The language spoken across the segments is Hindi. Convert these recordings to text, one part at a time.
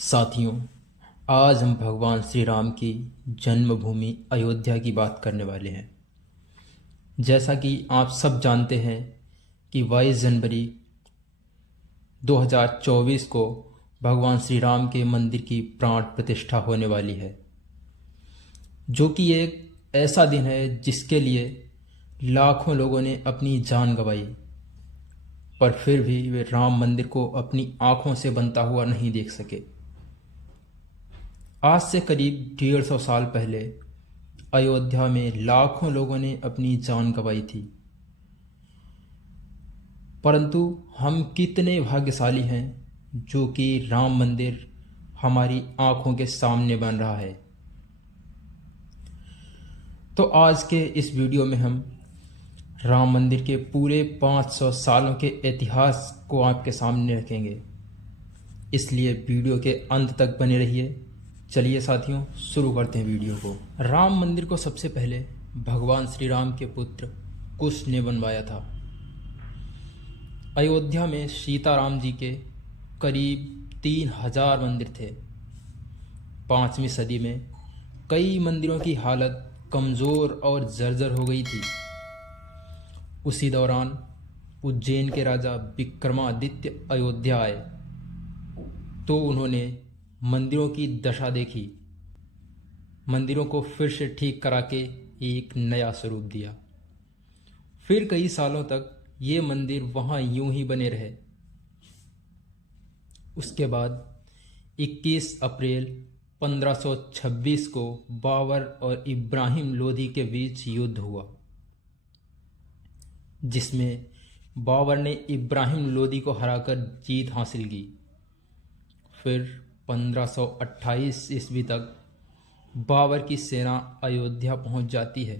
साथियों, आज हम भगवान श्री राम की जन्मभूमि अयोध्या की बात करने वाले हैं। जैसा कि आप सब जानते हैं कि 22 जनवरी 2024 को भगवान श्री राम के मंदिर की प्राण प्रतिष्ठा होने वाली है, जो कि एक ऐसा दिन है जिसके लिए लाखों लोगों ने अपनी जान गंवाई, पर फिर भी वे राम मंदिर को अपनी आंखों से बनता हुआ नहीं देख सके। आज से करीब 150 साल पहले अयोध्या में लाखों लोगों ने अपनी जान गंवाई थी, परंतु हम कितने भाग्यशाली हैं जो कि राम मंदिर हमारी आंखों के सामने बन रहा है। तो आज के इस वीडियो में हम राम मंदिर के पूरे 500 सालों के इतिहास को आपके सामने रखेंगे, इसलिए वीडियो के अंत तक बने रहिए। चलिए साथियों, शुरू करते हैं वीडियो को। राम मंदिर को सबसे पहले भगवान श्री राम के पुत्र कुश ने बनवाया था। अयोध्या में सीताराम जी के करीब 3000 मंदिर थे। 5वीं सदी में कई मंदिरों की हालत कमज़ोर और जर्जर हो गई थी। उसी दौरान उज्जैन के राजा विक्रमादित्य अयोध्या आए तो उन्होंने मंदिरों की दशा देखी, मंदिरों को फिर से ठीक करा के एक नया स्वरूप दिया। फिर कई सालों तक ये मंदिर वहाँ यूं ही बने रहे। उसके बाद 21 अप्रैल 1526 को बाबर और इब्राहिम लोधी के बीच युद्ध हुआ, जिसमें बाबर ने इब्राहिम लोधी को हराकर जीत हासिल की। फिर 1528 ईस्वी तक बाबर की सेना अयोध्या पहुंच जाती है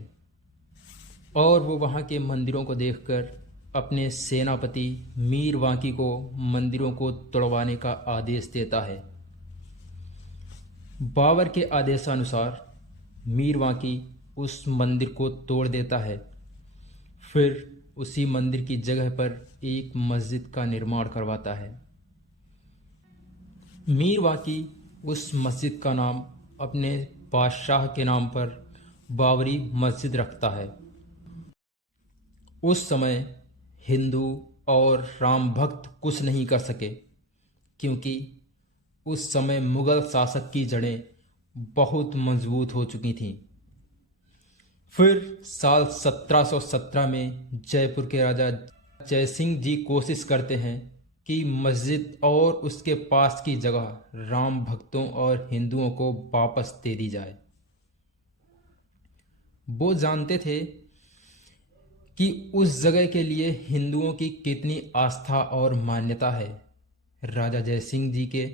और वो वहाँ के मंदिरों को देखकर अपने सेनापति मीर वाकी को मंदिरों को तोड़वाने का आदेश देता है। बाबर के आदेशानुसार मीर वाकी उस मंदिर को तोड़ देता है। फिर उसी मंदिर की जगह पर एक मस्जिद का निर्माण करवाता है। मीर वाकी उस मस्जिद का नाम अपने बादशाह के नाम पर बाबरी मस्जिद रखता है। उस समय हिंदू और राम भक्त कुछ नहीं कर सके, क्योंकि उस समय मुगल शासक की जड़ें बहुत मजबूत हो चुकी थीं। फिर साल 1717 में जयपुर के राजा जयसिंह जी कोशिश करते हैं कि मस्जिद और उसके पास की जगह राम भक्तों और हिंदुओं को वापस दे दी जाए। वो जानते थे कि उस जगह के लिए हिंदुओं की कितनी आस्था और मान्यता है। राजा जयसिंह जी के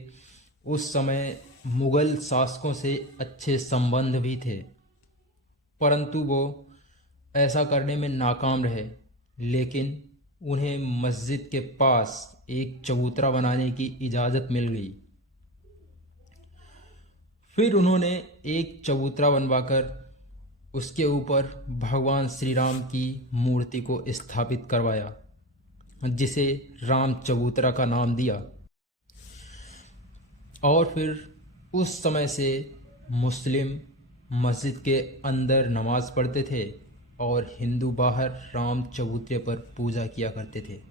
उस समय मुगल शासकों से अच्छे संबंध भी थे, परंतु वो ऐसा करने में नाकाम रहे। लेकिन उन्हें मस्जिद के पास एक चबूतरा बनाने की इजाज़त मिल गई। फिर उन्होंने एक चबूतरा बनवाकर उसके ऊपर भगवान श्री राम की मूर्ति को स्थापित करवाया, जिसे राम चबूतरा का नाम दिया। और फिर उस समय से मुस्लिम मस्जिद के अंदर नमाज पढ़ते थे और हिंदू बाहर राम चबूतरे पर पूजा किया करते थे।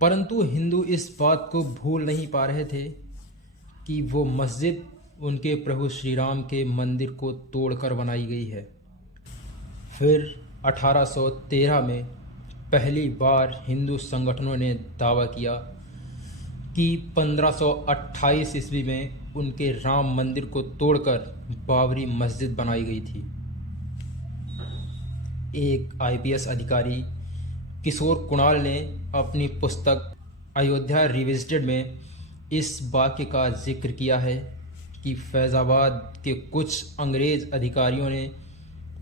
परंतु हिंदू इस बात को भूल नहीं पा रहे थे कि वो मस्जिद उनके प्रभु श्री राम के मंदिर को तोड़कर बनाई गई है। फिर 1813 में पहली बार हिंदू संगठनों ने दावा किया कि 1528 ईस्वी में उनके राम मंदिर को तोड़कर बाबरी मस्जिद बनाई गई थी। एक आईपीएस अधिकारी किशोर कुणाल ने अपनी पुस्तक अयोध्या रिविजिटेड में इस वाक्य का जिक्र किया है कि फैज़ाबाद के कुछ अंग्रेज अधिकारियों ने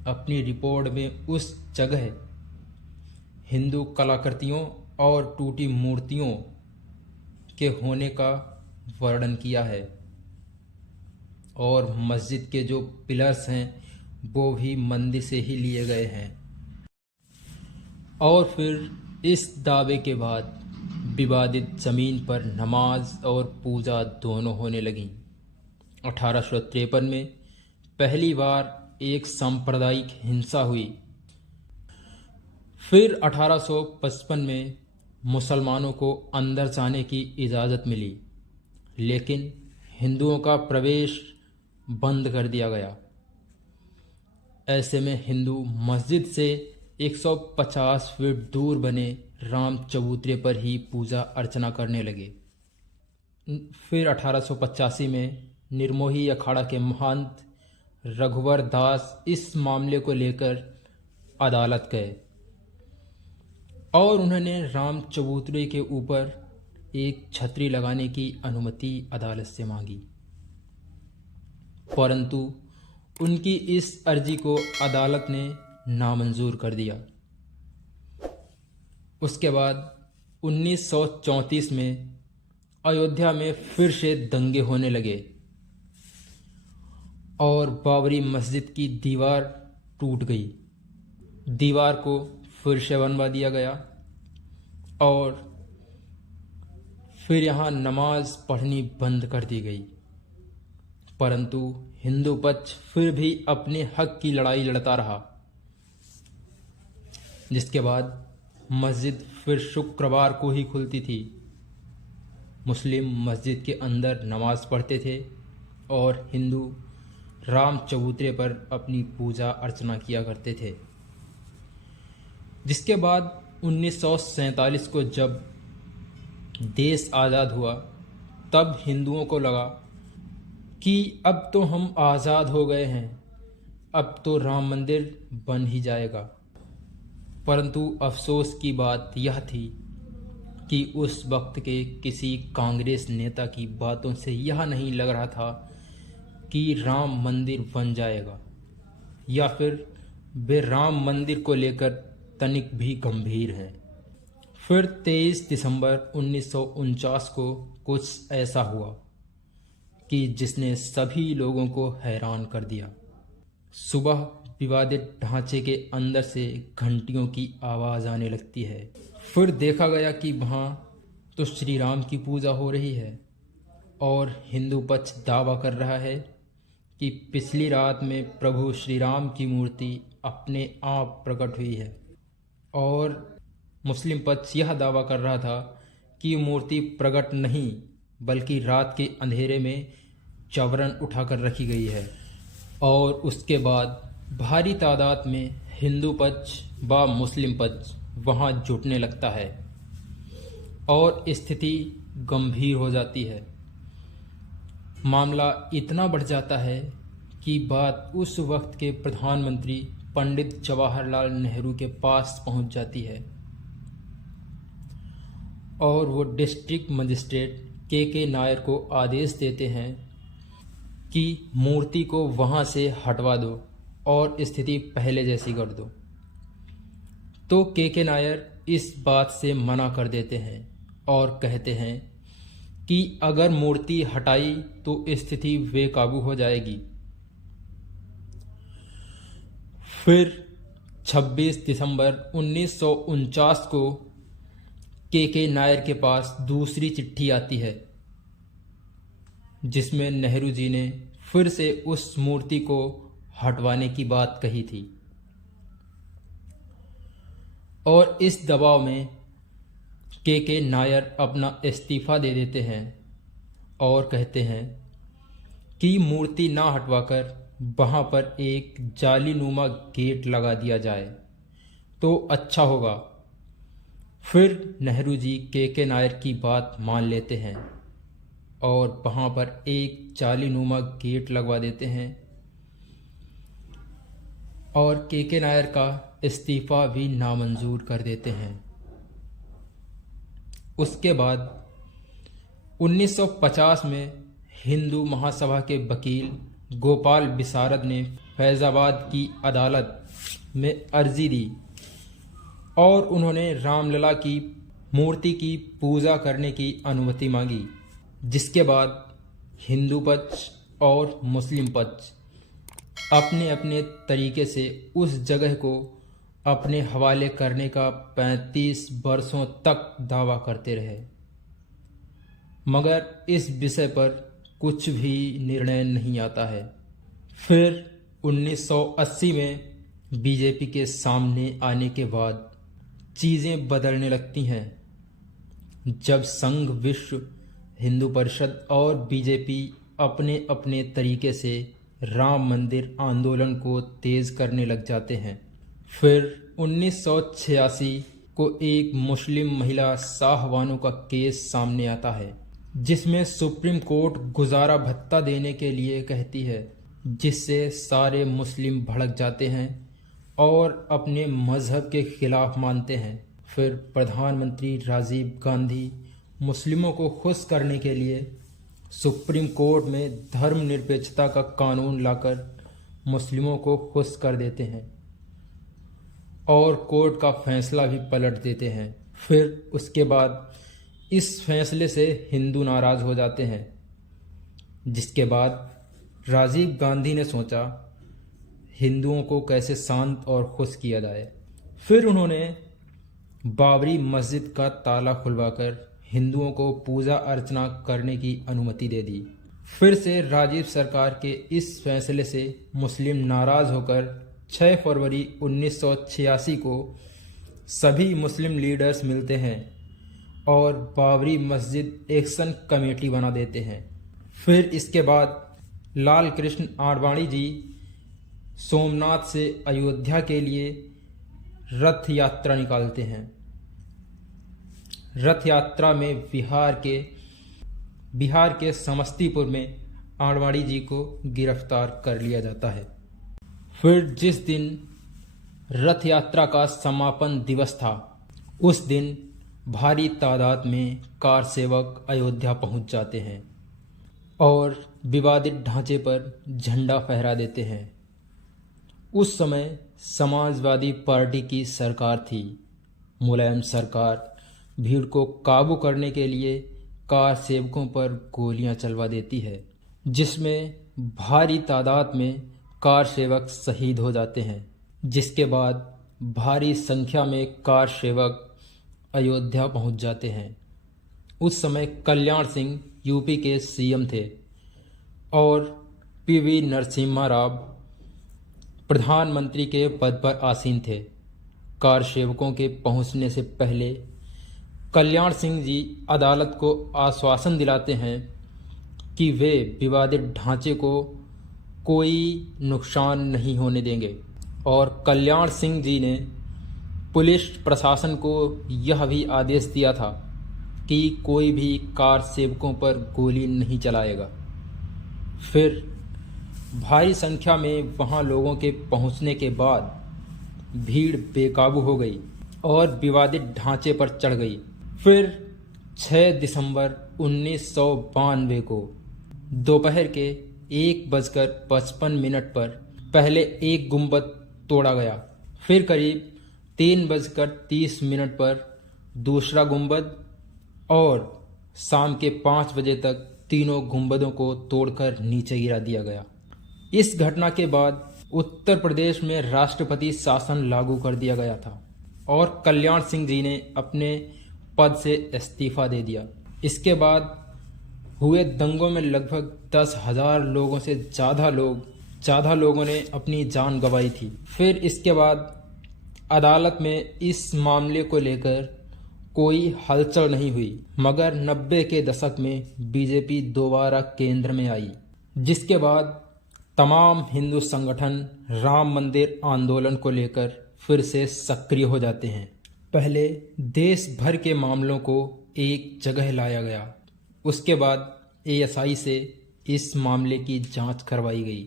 अपनी रिपोर्ट में उस जगह हिंदू कलाकृतियों और टूटी मूर्तियों के होने का वर्णन किया है, और मस्जिद के जो पिलर्स हैं वो भी मंदिर से ही लिए गए हैं। और फिर इस दावे के बाद विवादित ज़मीन पर नमाज और पूजा दोनों होने लगीं। 1853 में पहली बार एक सांप्रदायिक हिंसा हुई। फिर 1855 में मुसलमानों को अंदर जाने की इजाज़त मिली, लेकिन हिंदुओं का प्रवेश बंद कर दिया गया। ऐसे में हिंदू मस्जिद से 150 फीट दूर बने राम चबूतरे पर ही पूजा अर्चना करने लगे। फिर 1885 में निर्मोही अखाड़ा के महंत रघुवर दास इस मामले को लेकर अदालत गए और उन्होंने राम चबूतरे के ऊपर एक छतरी लगाने की अनुमति अदालत से मांगी, परंतु उनकी इस अर्जी को अदालत ने नामंजूर कर दिया। उसके बाद 1934 में अयोध्या में फिर से दंगे होने लगे और बाबरी मस्जिद की दीवार टूट गई। दीवार को फिर से बनवा दिया गया और फिर यहाँ नमाज पढ़नी बंद कर दी गई, परंतु हिंदू पक्ष फिर भी अपने हक की लड़ाई लड़ता रहा, जिसके बाद मस्जिद फिर शुक्रवार को ही खुलती थी। मुस्लिम मस्जिद के अंदर नमाज पढ़ते थे और हिंदू राम चबूतरे पर अपनी पूजा अर्चना किया करते थे। जिसके बाद 1947 को जब देश आज़ाद हुआ, तब हिंदुओं को लगा कि अब तो हम आज़ाद हो गए हैं, अब तो राम मंदिर बन ही जाएगा। परंतु अफसोस की बात यह थी कि उस वक्त के किसी कांग्रेस नेता की बातों से यह नहीं लग रहा था कि राम मंदिर बन जाएगा, या फिर वे राम मंदिर को लेकर तनिक भी गंभीर हैं। फिर 23 दिसंबर 1949 को कुछ ऐसा हुआ कि जिसने सभी लोगों को हैरान कर दिया। सुबह विवादित ढांचे के अंदर से घंटियों की आवाज़ आने लगती है। फिर देखा गया कि वहाँ तो श्री राम की पूजा हो रही है और हिंदू पक्ष दावा कर रहा है कि पिछली रात में प्रभु श्री राम की मूर्ति अपने आप प्रकट हुई है, और मुस्लिम पक्ष यह दावा कर रहा था कि मूर्ति प्रकट नहीं बल्कि रात के अंधेरे में चवरन उठाकर रखी गई है। और उसके बाद भारी तादाद में हिंदू पक्ष व मुस्लिम पक्ष वहाँ जुटने लगता है और स्थिति गंभीर हो जाती है। मामला इतना बढ़ जाता है कि बात उस वक्त के प्रधानमंत्री पंडित जवाहरलाल नेहरू के पास पहुंच जाती है और वो डिस्ट्रिक्ट मजिस्ट्रेट के नायर को आदेश देते हैं कि मूर्ति को वहाँ से हटवा दो और स्थिति पहले जैसी कर दो। तो के नायर इस बात से मना कर देते हैं और कहते हैं कि अगर मूर्ति हटाई तो स्थिति बेकाबू हो जाएगी। फिर 26 दिसंबर 1949 को के नायर के पास दूसरी चिट्ठी आती है, जिसमें नेहरू जी ने फिर से उस मूर्ति को हटवाने की बात कही थी। और इस दबाव में के नायर अपना इस्तीफा दे देते हैं और कहते हैं कि मूर्ति ना हटवाकर वहाँ पर एक जालीनुमा गेट लगा दिया जाए तो अच्छा होगा। फिर नेहरू जी के नायर की बात मान लेते हैं और वहाँ पर एक जालीनुमा गेट लगवा देते हैं और के नायर का इस्तीफा भी नामंजूर कर देते हैं। उसके बाद 1950 में हिंदू महासभा के वकील गोपाल विशारद ने फैज़ाबाद की अदालत में अर्जी दी और उन्होंने रामलला की मूर्ति की पूजा करने की अनुमति मांगी, जिसके बाद हिंदू पक्ष और मुस्लिम पक्ष अपने अपने तरीके से उस जगह को अपने हवाले करने का 35 वर्षों तक दावा करते रहे, मगर इस विषय पर कुछ भी निर्णय नहीं आता है। फिर 1980 में बीजेपी के सामने आने के बाद चीज़ें बदलने लगती हैं, जब संघ, विश्व हिंदू परिषद और बीजेपी अपने अपने तरीके से राम मंदिर आंदोलन को तेज करने लग जाते हैं। फिर 1986 को एक मुस्लिम महिला शाहबानो का केस सामने आता है, जिसमें सुप्रीम कोर्ट गुजारा भत्ता देने के लिए कहती है, जिससे सारे मुस्लिम भड़क जाते हैं और अपने मजहब के खिलाफ मानते हैं। फिर प्रधानमंत्री राजीव गांधी मुस्लिमों को खुश करने के लिए सुप्रीम कोर्ट में धर्मनिरपेक्षता का कानून लाकर मुस्लिमों को खुश कर देते हैं और कोर्ट का फैसला भी पलट देते हैं। फिर उसके बाद इस फैसले से हिंदू नाराज हो जाते हैं, जिसके बाद राजीव गांधी ने सोचा हिंदुओं को कैसे शांत और खुश किया जाए। फिर उन्होंने बाबरी मस्जिद का ताला खुलवाकर हिंदुओं को पूजा अर्चना करने की अनुमति दे दी। फिर से राजीव सरकार के इस फैसले से मुस्लिम नाराज होकर 6 फरवरी 1986 को सभी मुस्लिम लीडर्स मिलते हैं और बाबरी मस्जिद एक्शन कमेटी बना देते हैं। फिर इसके बाद लाल कृष्ण आडवाणी जी सोमनाथ से अयोध्या के लिए रथ यात्रा निकालते हैं। रथ यात्रा में बिहार के समस्तीपुर में आडवाणी जी को गिरफ्तार कर लिया जाता है। फिर जिस दिन रथ यात्रा का समापन दिवस था, उस दिन भारी तादाद में कार सेवक अयोध्या पहुंच जाते हैं और विवादित ढांचे पर झंडा फहरा देते हैं। उस समय समाजवादी पार्टी की सरकार थी। मुलायम सरकार भीड़ को काबू करने के लिए कार सेवकों पर गोलियां चलवा देती है, जिसमें भारी तादाद में कार सेवक शहीद हो जाते हैं। जिसके बाद भारी संख्या में कार सेवक अयोध्या पहुंच जाते हैं। उस समय कल्याण सिंह यूपी के सीएम थे और पीवी नरसिम्हा राव प्रधानमंत्री के पद पर आसीन थे। कार सेवकों के पहुंचने से पहले कल्याण सिंह जी अदालत को आश्वासन दिलाते हैं कि वे विवादित ढांचे को कोई नुकसान नहीं होने देंगे और कल्याण सिंह जी ने पुलिस प्रशासन को यह भी आदेश दिया था कि कोई भी कार सेवकों पर गोली नहीं चलाएगा। फिर भारी संख्या में वहां लोगों के पहुंचने के बाद भीड़ बेकाबू हो गई और विवादित ढांचे पर चढ़ गई। फिर 6 दिसंबर 1992 को दोपहर के 1:55 पर पहले एक गुंबद तोड़ा गया। फिर करीब 3:30 पर दूसरा गुंबद और शाम के 5 बजे तक तीनों गुंबदों को तोड़कर नीचे गिरा दिया गया। इस घटना के बाद उत्तर प्रदेश में राष्ट्रपति शासन लागू कर दिया गया था और कल्याण सिंह जी ने अपने पद से इस्तीफा दे दिया। इसके बाद हुए दंगों में लगभग 10,000 लोगों से ज़्यादा लोगों ने अपनी जान गंवाई थी। फिर इसके बाद अदालत में इस मामले को लेकर कोई हलचल नहीं हुई, मगर 90 के दशक में बीजेपी दोबारा केंद्र में आई, जिसके बाद तमाम हिंदू संगठन राम मंदिर आंदोलन को लेकर फिर से सक्रिय हो जाते हैं। पहले देश भर के मामलों को एक जगह लाया गया, उसके बाद एएसआई से इस मामले की जांच करवाई गई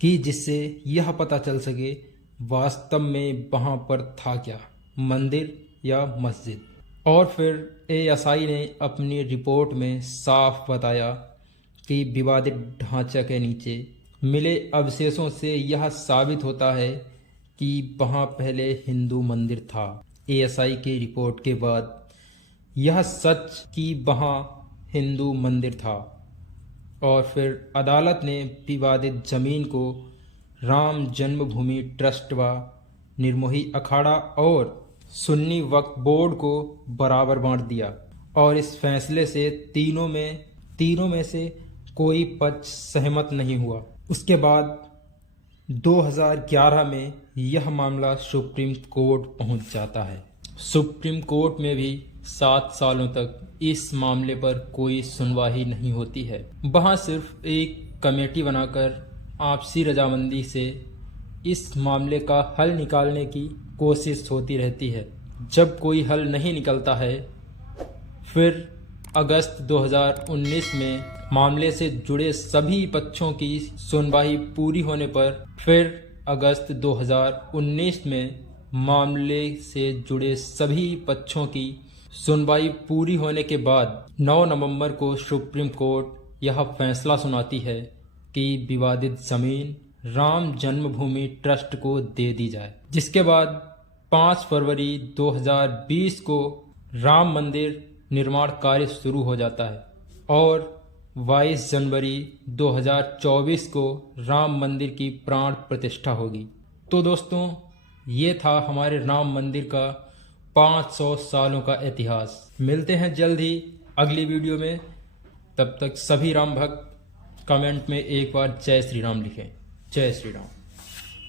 कि जिससे यह पता चल सके वास्तव में वहां पर था क्या, मंदिर या मस्जिद। और फिर एएसआई ने अपनी रिपोर्ट में साफ बताया कि विवादित ढांचा के नीचे मिले अवशेषों से यह साबित होता है कि वहां पहले हिंदू मंदिर था। एएसआई की रिपोर्ट के बाद यह सच कि वहां हिंदू मंदिर था और फिर अदालत ने विवादित जमीन को राम जन्मभूमि ट्रस्ट व निर्मोही अखाड़ा और सुन्नी वक्फ बोर्ड को बराबर बांट दिया और इस फैसले से तीनों में से कोई पक्ष सहमत नहीं हुआ। उसके बाद 2011 में यह मामला सुप्रीम कोर्ट पहुंच जाता है। सुप्रीम कोर्ट में भी 7 सालों तक इस मामले पर कोई सुनवाई नहीं होती है। वहां सिर्फ एक कमेटी बनाकर आपसी रजामंदी से इस मामले का हल निकालने की कोशिश होती रहती है। जब कोई हल नहीं निकलता है, फिर अगस्त 2019 में मामले से जुड़े सभी पक्षों की सुनवाई पूरी होने पर फिर अगस्त 2019 में मामले से जुड़े सभी पक्षों की सुनवाई पूरी होने के बाद 9 नवंबर को सुप्रीम कोर्ट यह फैसला सुनाती है कि विवादित जमीन राम जन्मभूमि ट्रस्ट को दे दी जाए, जिसके बाद 5 फरवरी 2020 को राम मंदिर निर्माण कार्य शुरू हो जाता है और 22 जनवरी 2024 को राम मंदिर की प्राण प्रतिष्ठा होगी। तो दोस्तों, ये था हमारे राम मंदिर का 500 सालों का इतिहास। मिलते हैं जल्द ही अगली वीडियो में। तब तक सभी राम भक्त कमेंट में एक बार जय श्री राम लिखें। जय श्री राम।